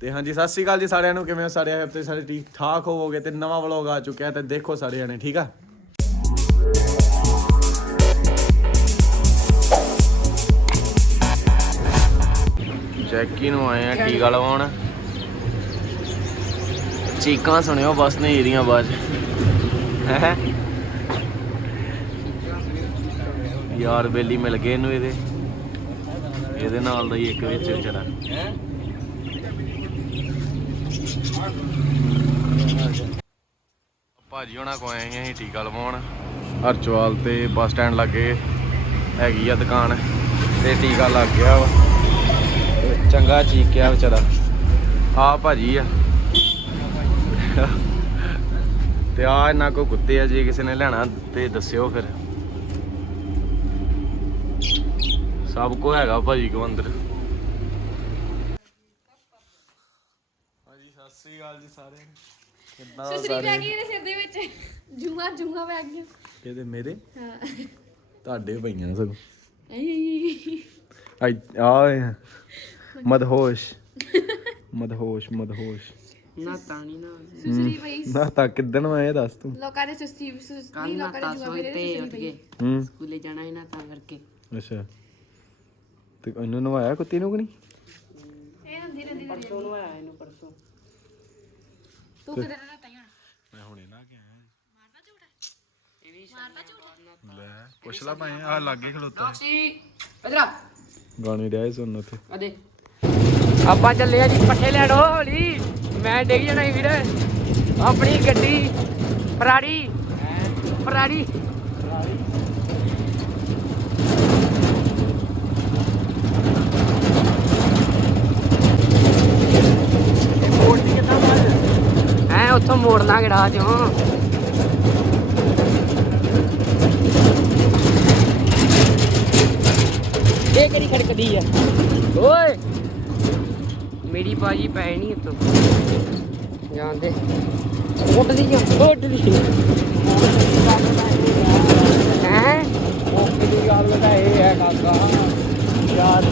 ਤੇ ਹਾਂਜੀ, ਸਤਿ ਸ਼੍ਰੀ ਅਕਾਲ ਜੀ ਸਾਰਿਆਂ ਨੂੰ। ਕਿਵੇਂ ਹੋ ਸਾਰੇ? ਆਪ ਸਾਰੇ ਠੀਕ ਠਾਕ ਹੋਵੋਗੇ ਤੇ ਨਵਾਂ ਵਲੌਗ ਆ ਚੁੱਕਿਆ ਤੇ ਦੇਖੋ ਸਾਰੇ ਜਣੇ, ਠੀਕ ਆ? ਜੈਕੀ ਨੂੰ ਆਏ ਆ ਟੀਕਾ ਲਵਾਉਣ। ਚੀਕਾਂ ਸੁਣਿਓ ਬਸ ਨਹੀਂ ਇਹਦੀਆਂ ਬਾਅਦ ਹੈ? ਯਾਰ ਬੇਲੀ ਮਿਲ ਗਏ ਇਹਨੂੰ ਇਹਦੇ। ਇਹਦੇ ਨਾਲ ਦਾ ਹੀ ਇੱਕ ਵਿੱਚ ਵਿਚਾਰਾ। ਭਾਜੀ ਹੋਣਾ ਕੋ ਆਏ ਸੀ ਅਸੀਂ ਟੀਕਾ ਲਵਾਉਣ। ਹਰਚਵਾਲ ਤੇ ਬੱਸ ਸਟੈਂਡ ਲੱਗੇ ਹੈਗੀ ਆ ਦੁਕਾਨ ਤੇ ਟੀਕਾ ਲੱਗ ਗਿਆ ਵਾ। ਤੇ ਚੰਗਾ ਚੀਕਿਆ ਵਿਚਾਰਾ। ਆ ਭਾਜੀ ਆ। ਤੇ ਆ ਇਹਨਾਂ ਕੋ ਕੁੱਤੇ ਆ, ਜੇ ਕਿਸੇ ਨੇ ਲੈਣਾ ਤੇ ਦੱਸਿਓ ਫਿਰ। ਸਭ ਕੋ ਹੈਗਾ ਭਾਜੀ ਕੋ ਅੰਦਰ। ਹਾਂਜੀ ਸਤਿ ਸ੍ਰੀ ਅਕਾਲ ਜੀ ਸਾਰਿਆਂ ਨੂੰ। ਕਿੱਦਾਂ ਹੋ ਸੁਸਰੀ ਸਾਰੇ ਪੈ ਗਈ ਇਹਦੇ ਸਿਰ ਦੇ ਵਿੱਚ? ਜੂਆ ਜੂਆ ਪੈ ਗਈਆਂ। ਇਹਦੇ ਮੇਰੇ? ਹਾਂ। ਤੁਹਾਡੇ ਪਈਆਂ ਸਗੋਂ ਆਈ ਆਈ ਆ ਮਦਹੋਸ਼। ਮਦਹੋਸ਼ ਮਦਹੋਸ਼। ਨਾ ਤਾਣੀ ਨਾ ਸੁਸਰੀ ਪਈ ਨਾ ਤਾਂ ਕਿੱਦਣ ਮੈਂ ਇਹ ਦੱਸ ਤੂੰ। ਲੋਕਾਂ ਦੇ ਸੁਸਤੀ ਸੁਸਤੀ ਕੱਲ ਨਾ ਲੋਕਾਂ ਦੇ ਜੂਆ ਸੋਈ ਮੇਰੇ ਤੇ ਉੱਠ ਸੁਸਰੀ ਗਏ। ਪਈ। ਹੂੰ। ਸਕੂਲੇ ਜਾਣਾ ਹੈ ਨਾ ਤਾਂ ਕਰਕੇ। ਅੱਛਾ। ਤੇ ਇਹਨੂੰ ਨਵਾਇਆ ਕੁੱਤੀ ਨੂੰ ਕਿ ਨਹੀਂ? ਇਹ ਹੰਦੀ ਰਹਿੰਦੀ। ਤੇਰੀ ਪਰਸੋਂ ਨੂੰ ਆਇਆ ਇਹਨੂੰ ਪਰਸੋਂ। ਤੂੰ ਕਿਤੇ ਨਾ ਤਾਈਆਂ ਮੈਂ ਹੁਣੇ ਨਾ ਕੇ ਆਇਆ ਮਾਰਦਾ ਝੂਠ? ਮਾਰਦਾ ਝੂਠ? ਲੈ ਪੁੱਛ ਲਾ ਭਾਈ ਆ ਲਾਗੇ ਖਲੋਤਾ। ਰੋਕਸੀ ਇਧਰ ਗਾਣੇ ਡਿਆ ਸੁਣ ਉੱਥੇ। ਅਦੇ ਆਪਾਂ ਚੱਲੇ ਆ ਜੀ ਪੱਠੇ ਲੈਣ ਹੋਲੀ। ਮੈਂ ਡਿੱਗ ਜਾਣਾ ਸੀ ਵੀਰ। ਆਪਣੀ ਗੱਡੀ ਫਰਾਰੀ। ਫਰਾਰੀ। ਉੱਥੋਂ ਮੋੜ ਲਾਂਗੇ ਰਾਹ ਚੋਂ ਇਹ ਕਿਹੜੀ ਖੜਕਦੀ ਆ? ਓਏ! ਮੇਰੀ ਬਾਜੀ ਪੈ ਨਹੀਂ ਉੱਤੋਂ। ਜਾਂਦੇ ਉੱਡਦੀ ਜਾਂ ਉੱਡਦੀ। ਹੈ? ਦੀ ਗੱਲ ਤਾਂ ਇਹ ਹੈ ਕਾਕਾ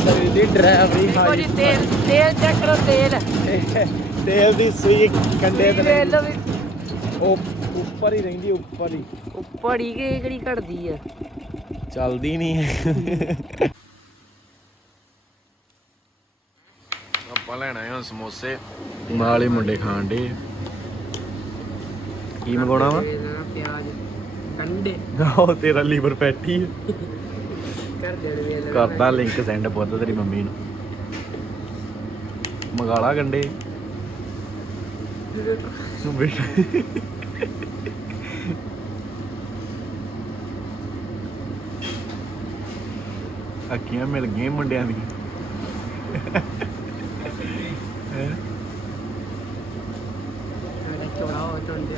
ਕਰੀ ਦੀ ਡਰਾਈਵਰੀ ਜੀ ਤੇਲ ਤੇਲ ਚੈੱਕ ਕਰੋ ਤੇਲ। ਤੇਲ ਦੀ ਸੂਈ ਕੰਡੇ ਤੇ ਵੇਖ ਲਓ ਵੀ ਉਹ ਉੱਪਰ ਹੀ ਰਹਿੰਦੀ ਉੱਪਰ ਹੀ। ਉੱਪਰ ਹੀ ਕਿ ਕਿਹੜੀ ਘੜਦੀ ਆ? ਚੱਲਦੀ ਨਹੀਂ ਹੈ। ਆਪਾਂ ਲੈਣਾ ਹੈ ਸਮੋਸੇ। ਨਾਲ ਹੀ ਮੁੰਡੇ ਖਾਣ ਦੇ ਕੀ ਮੰਗਾਉਣਾ ਵਾ? ਪਿਆਜ਼ ਕੰਡੇ। ਉਹ ਤੇਰਾ ਲੀਵਰ ਫੈਟੀ ਹੈ ਕਰ ਕਰਦਾ ਲਿੰਕ ਸੈਂਡ ਪੁੱਤ ਤੇਰੀ ਮੰਮੀ ਨੂੰ। ਮੰਗਾਲਾ ਗੰਡੇ ਅੱਖੀਆਂ ਮਿਲ ਗਈਆਂ ਮੁੰਡਿਆਂ ਦੀ ਹੈਂ? ਚੌੜਾ ਹੋ ਚੰਦੇ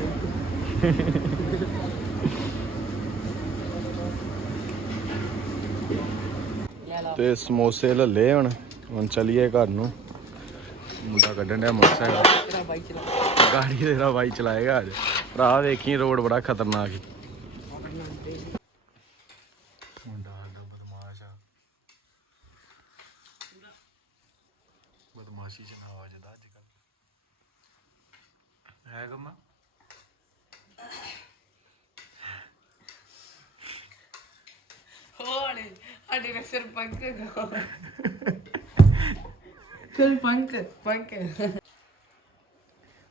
ਤੇ ਸਮੋਸੇ ਲੱਲੇ ਹੁਣ। ਹੁਣ ਚਲੀਏ ਘਰ ਨੂੰ। ਮੁੰਡਾ ਕੱਢਣ ਡਿਆ ਮੋਟਰਸਾਈਕਲ। ਗਾੜੀ ਤੇਰਾ ਬਾਈ ਚਲਾਏਗਾ ਅੱਜ। ਭਰਾ ਵੇਖੀ ਰੋਡ ਬੜਾ ਖਤਰਨਾਕ ਹੈ ਮੁੰਡਾ ਸਾਡਾ ਬਦਮਾਸ਼ ਆ। ਬਦਮਾਸ਼ੀ ਚ ਨਾ ਵਜਦਾ ਅੱਜ ਕੱਲ ਹੈ ਗਮਾ। ਹੋਲੇ ਸਾਡੇ ਨੇ ਸਿਰ ਪੰਕ ਸਿਰ ਪੰਕ ਪੰਕ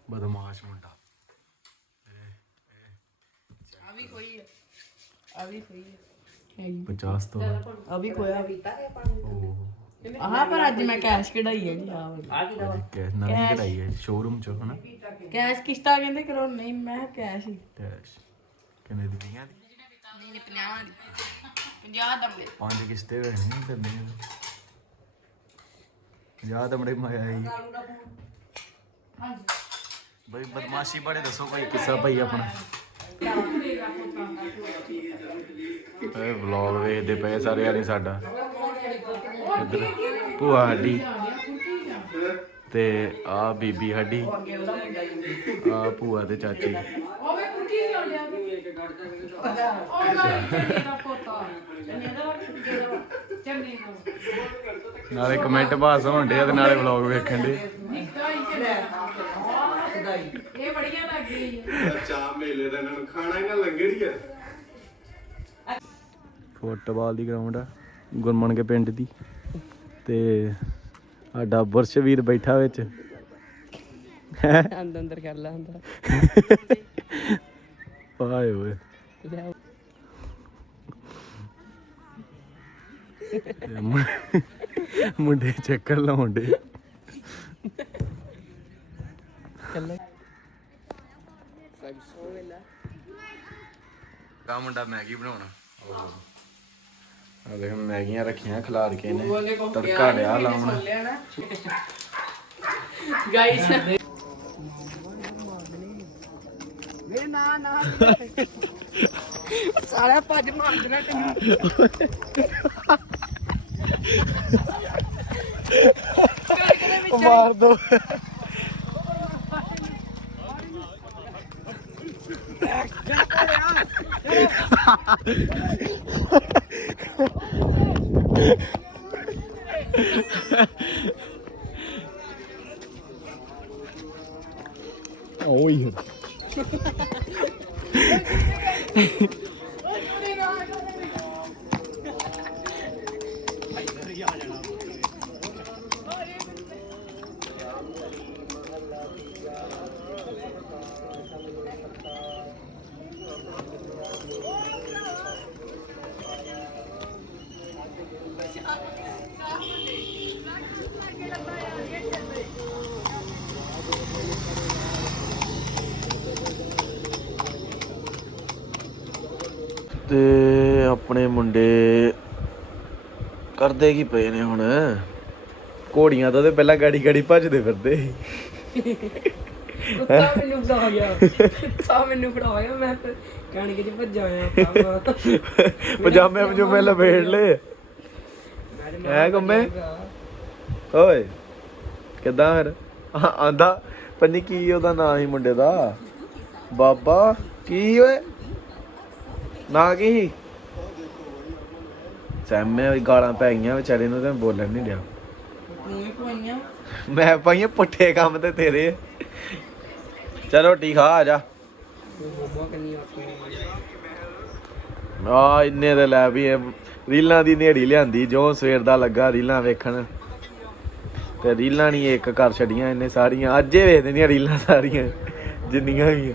ਬਦਮਾਸ਼ ਮੁੰਡਾ ਆ ਵੀ ਕੋਈ ਆ ਵੀ ਕੋਈ ਹੈ 50 ਤੋਂ ਆ ਵੀ ਕੋਇਆ ਵੀ ਉਹ ਆਹ ਪਰ ਅੱਜ ਮੈਂ ਕੈਸ਼ ਕਢਾਈ ਹੈ ਜੀ ਆ ਅੱਜ ਕੈਸ਼ ਨਵੀਂ ਕਢਾਈ ਹੈ ਸ਼ੋਰੂਮ ਚੋਂ ਹਨਾ ਕੈਸ਼ ਕਿਸ਼ਤਾ ਕਹਿੰਦੇ ਕਰੋ ਨਹੀਂ ਮੈਂ ਕੈਸ਼ ਹੀ ਕੈਸ਼ ਕਿੰਨੇ ਦੀ 20 ਦੀ ਨਹੀਂ 50 ਦੀ 50 ਦਮਲੇ ਪੰਜ ਕਿਸ਼ਤੇ ਹੋਏ ਨਹੀਂ ਕਰਨੇ ਯਾਦ ਅਮੜੇ ਮਾਇਆ ਹੀ ਬਈ ਬਦਮਾਸ਼ੀ ਬੜੇ ਦੱਸੋ ਕੋਈ ਕਿੱਸਾ ਭਾਈ ਆਪਣਾ? ਇਹ ਵਲੌਗ ਵੇਖਦੇ ਪਏ ਸਾਰੇ ਯਾਰੀ ਸਾਡਾ। ਇੱਧਰ ਭੂਆ ਸਾਡੀ ਤੇ ਆ ਬੀਬੀ ਸਾਡੀ। ਆ ਭੂਆ ਤੇ ਚਾਚੀ। ਨਾਲੇ ਕਮੈਂਟ ਪਾਸ ਹੋਣ ਡੇ ਤੇ ਨਾਲੇ ਵਲੌਗ ਵੇਖਣ ਦੇ। ਵਧਾਈ ਇਹ ਬੜੀਆਂ ਲੱਗ ਗਈ ਹੈ ਚਾਹ ਮੇਲੇ ਦਾ ਇਹਨਾਂ ਨੂੰ ਖਾਣਾ ਇਹਨਾਂ ਲੰਗਰ ਹੀ ਆ। ਫੁੱਟਬਾਲ ਦੀ ਗਰਾਊਂਡ ਆ ਗੁਰਮਨ ਕੇ ਪਿੰਡ ਦੀ। ਤੇ ਸਾਡਾ ਬੁਰਸ਼ਵੀਰ ਬੈਠਾ ਵਿੱਚ। ਅੰਦਰ ਅੰਦਰ ਕਰ ਲਾ ਹੁੰਦਾ। ਓਏ ਮੁੰਡੇ ਚੱਕਰ ਲਾਉਂਦੇ ਚੱਲ। ਕਾ ਮੁੰਡਾ ਮੈਗੀ ਬਣਾਉਣਾ। ਆ ਦੇਖ ਮੈਗੀਆਂ ਰੱਖੀਆਂ ਖਿਲਾਰ ਕੇ ਨੇ ਤੜਕਾ ਡਿਆ ਲਾਉਣ। ਗਾਈਸ ਵੇ ਨਾ ਨਾ ਸਾਰਾ ਭੱਜ ਮਾਰ ਦੇਣਾ ਤੈਨੂੰ ਮਾਰ ਦੋ ਓਏ Thank you. ਤੇ ਆਪਣੇ ਮੁੰਡੇ ਕਰਦੇ ਕੀ ਪਏ ਨੇ ਹੁਣ? ਘੋੜੀਆਂ ਤੋਂ ਤੇ ਪਹਿਲਾਂ ਗਾੜੀ ਗਾੜੀ ਭੱਜਦੇ ਫਿਰਦੇ ਸੀ। ਕੁੱਤਾ ਮੈਨੂੰ ਫੜਾ ਗਿਆ। ਕੁੱਤਾ ਮੈਨੂੰ ਫੜਾ ਗਿਆ ਮੈਂ ਕਣਕ ਚ ਭੱਜਾ ਆਇਆ ਕੰਮ ਪਜਾਮੇ ਪਜੂਮੇ ਲਪੇਟ ਲਏ। ਹੈ ਕੰਮੇ? ਓਏ ਕਿੱਦਾਂ ਫਿਰ? ਆ- ਆਂਦਾ ਪੰਨੀ ਕੀ ਉਹਦਾ ਨਾਂ ਸੀ ਮੁੰਡੇ ਦਾ। ਬਾਬਾ ਕੀ ਓਏ? ਨਾਂ ਕੀ ਸੀ? ਸੈਮੇ ਵੀ ਗਾਲਾਂ ਪੈ ਗਈਆਂ ਵਿਚਾਰੇ ਨੂੰ ਤੇ ਬੋਲਣ ਨਹੀਂ ਡਿਆ। ਤੂੰ ਹੀ ਪਵਾਈਆਂ? ਮੈਂ ਪਾਈਆਂ ਪੁੱਠੇ ਕੰਮ ਤੇ ਤੇਰੇ। ਚਲ ਰੋਟੀ ਖਾ ਆ ਜਾ। ਬੋਬਾ ਕੰਨੀ ਆਖੀ ਆ ਇੰਨੇ ਦੇ ਲੈ ਵੀ ਇਹ ਰੀਲਾਂ ਦੀ ਨੇੜੀ ਲਿਆਂਦੀ ਜੋ ਸਵੇਰ ਦਾ ਲੱਗਾ ਰੀਲਾਂ ਵੇਖਣ। ਤੇ ਰੀਲਾਂ ਨਹੀਂ ਇੱਕ ਕਰ ਛੜੀਆਂ ਇਹਨੇ ਸਾਰੀਆਂ। ਅੱਜੇ ਵੇਖਦੇ ਨੇ ਰੀਲਾਂ ਸਾਰੀਆਂ ਜਿੰਨੀਆਂ ਵੀ ਆ।